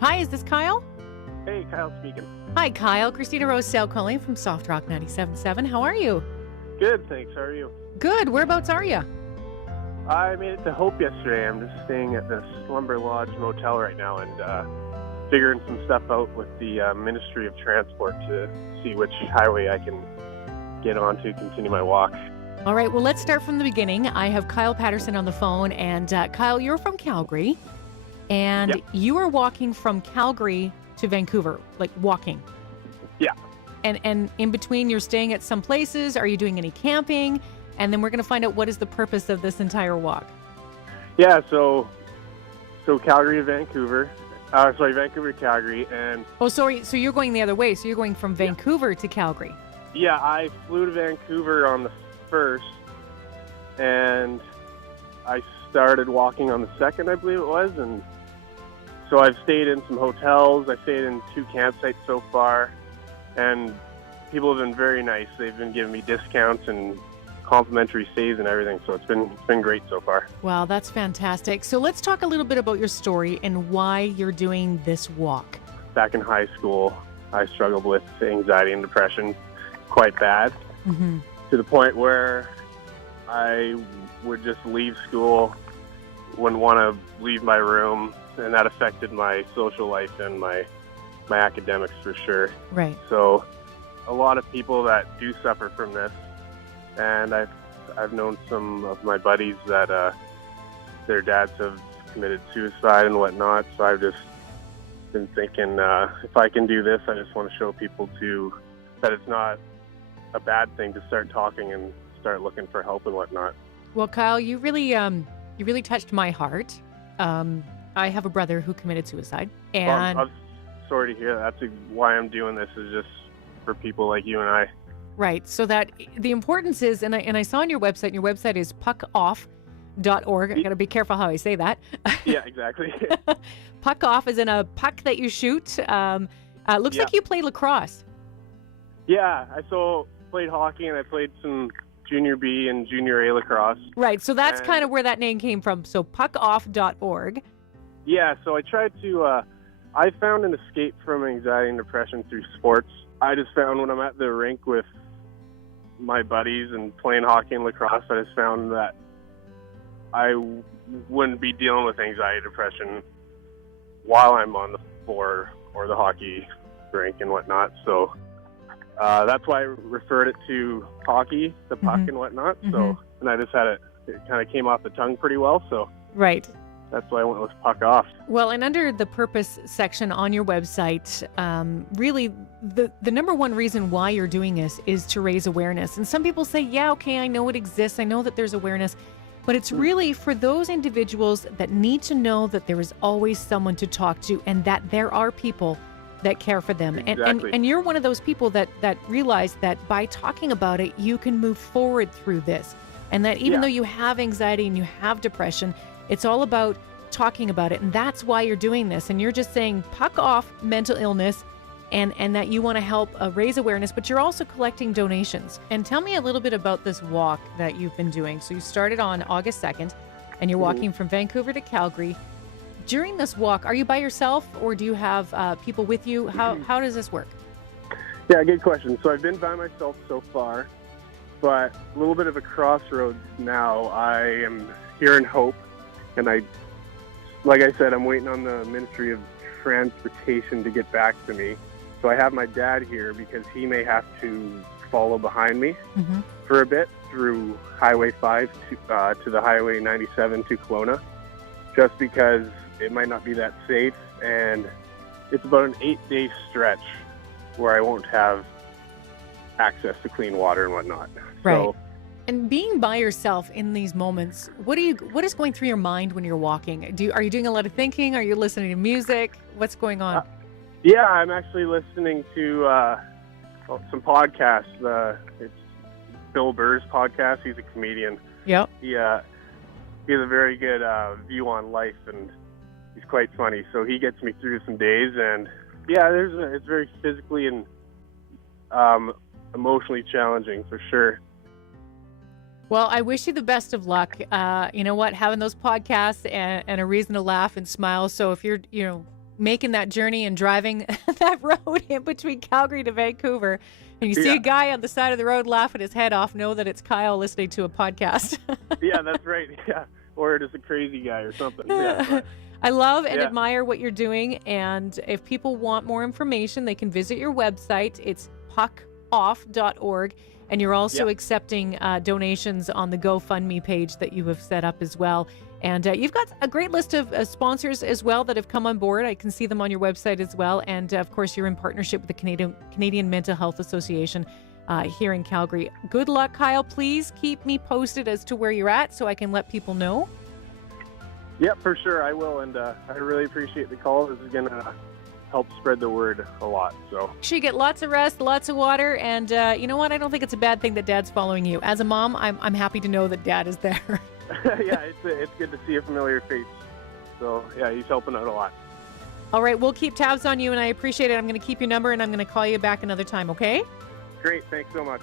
Hi, is this Kyle? Hey, Kyle speaking. Hi, Kyle. Christina Rowsell calling from Soft Rock 97.7. How are you? Good, thanks. How are you? Good. Whereabouts are you? I made it to Hope yesterday. I'm just staying at the Slumber Lodge Motel right now and figuring some stuff out with the Ministry of Transport to see which highway I can get on to continue my walk. All right. Well, let's start from the beginning. I have Kyle Patterson on the phone. And Kyle, you're from Calgary. And Yep. you are walking from Calgary to Vancouver, like walking. Yeah. And in between, you're staying at some places. Are you doing any camping? And then we're going to find out what is the purpose of this entire walk. Yeah, so Calgary to Vancouver. Vancouver to Calgary. And Oh, sorry. So you're going the other way. So you're going from Vancouver to Calgary. yeah, I flew to Vancouver on the 1st, and I started walking on the 2nd, I believe it was, and so I've stayed in some hotels. I stayed in 2 campsites so far, and people have been very nice. They've been giving me discounts and complimentary stays and everything, so it's been great so far. Wow, that's fantastic. So let's talk a little bit about your story and why you're doing this walk. Back in high school, I struggled with anxiety and depression quite bad, to the point where I would just leave school, wouldn't want to leave my room, and that affected my social life and my academics for sure. Right. So a lot of people that do suffer from this, and I've known some of my buddies that their dads have committed suicide and whatnot, so I've just been thinking if I can do this, I just want to show people that it's not a bad thing to start talking and start looking for help and whatnot. Well, Kyle, you really touched my heart. I have a brother who committed suicide, and I'm sorry to hear that. That's why I'm doing this, is just for people like you and I. right. So that the importance is, and I saw on your website is puckoff.org. I got to be careful how I say that. Yeah, exactly. Puck off is in a puck that you shoot. Looks Yeah. like you played lacrosse. Yeah, I played hockey, and I played some junior B and junior A lacrosse. Right. So that's And- kind of where that name came from. So puckoff.org. Yeah, so I tried to, I found an escape from anxiety and depression through sports. I just found when I'm at the rink with my buddies and playing hockey and lacrosse, I just found that I wouldn't be dealing with anxiety and depression while I'm on the floor or the hockey rink and whatnot. So that's why I referred it to hockey, the puck and whatnot. So, and I just had it kind of came off the tongue pretty well. So Right. that's why I went with puck off. Well, and under the purpose section on your website, really the number one reason why you're doing this is to raise awareness. And some people say, yeah, okay, I know it exists. I know that there's awareness. But it's really for those individuals that need to know that there is always someone to talk to and that there are people that care for them. Exactly. And you're one of those people that realize that by talking about it, you can move forward through this. And that even though you have anxiety and you have depression, it's all about talking about it. And that's why you're doing this. And you're just saying, puck off mental illness and that you want to help raise awareness, but you're also collecting donations. And tell me a little bit about this walk that you've been doing. So you started on August 2nd and you're walking from Vancouver to Calgary. During this walk, are you by yourself or do you have people with you? How does this work? Yeah, good question. So I've been by myself so far, but a little bit of a crossroads now. I am here in Hope, and like I said, I'm waiting on the Ministry of Transportation to get back to me. So I have my dad here because he may have to follow behind me for a bit through Highway 5 to the Highway 97 to Kelowna, just because it might not be that safe, and it's about an 8-day stretch where I won't have access to clean water and whatnot. Right. So, And being by yourself in these moments, what is going through your mind when you're walking? Are you doing a lot of thinking? Are you listening to music? What's going on? yeah, I'm actually listening to some podcasts. It's Bill Burr's podcast. He's a comedian. Yep. He has a very good view on life, and he's quite funny. So he gets me through some days, and yeah, it's very physically and emotionally challenging for sure. Well, I wish you the best of luck. You know what? Having those podcasts and a reason to laugh and smile. So if you're, making that journey and driving that road in between Calgary to Vancouver, and you see a guy on the side of the road laughing his head off, know that it's Kyle listening to a podcast. Yeah, that's right. Yeah, or just a crazy guy or something. Yeah, I love and admire what you're doing, and if people want more information, they can visit your website. It's puckoff.org, and you're also accepting donations on the GoFundMe page that you have set up as well. And you've got a great list of sponsors as well that have come on board. I can see them on your website as well. And of course, you're in partnership with the Canadian Mental Health Association here in Calgary. Good luck, Kyle. Please keep me posted as to where you're at so I can let people know. Yeah, for sure. I will. And I really appreciate the call. This is going to help spread the word a lot. So you get lots of rest, lots of water. And you know what? I don't think it's a bad thing that Dad's following you. As a mom, I'm happy to know that Dad is there. Yeah, it's good to see a familiar face. So, yeah, he's helping out a lot. All right, we'll keep tabs on you, and I appreciate it. I'm going to keep your number, and I'm going to call you back another time, okay? Great. Thanks so much.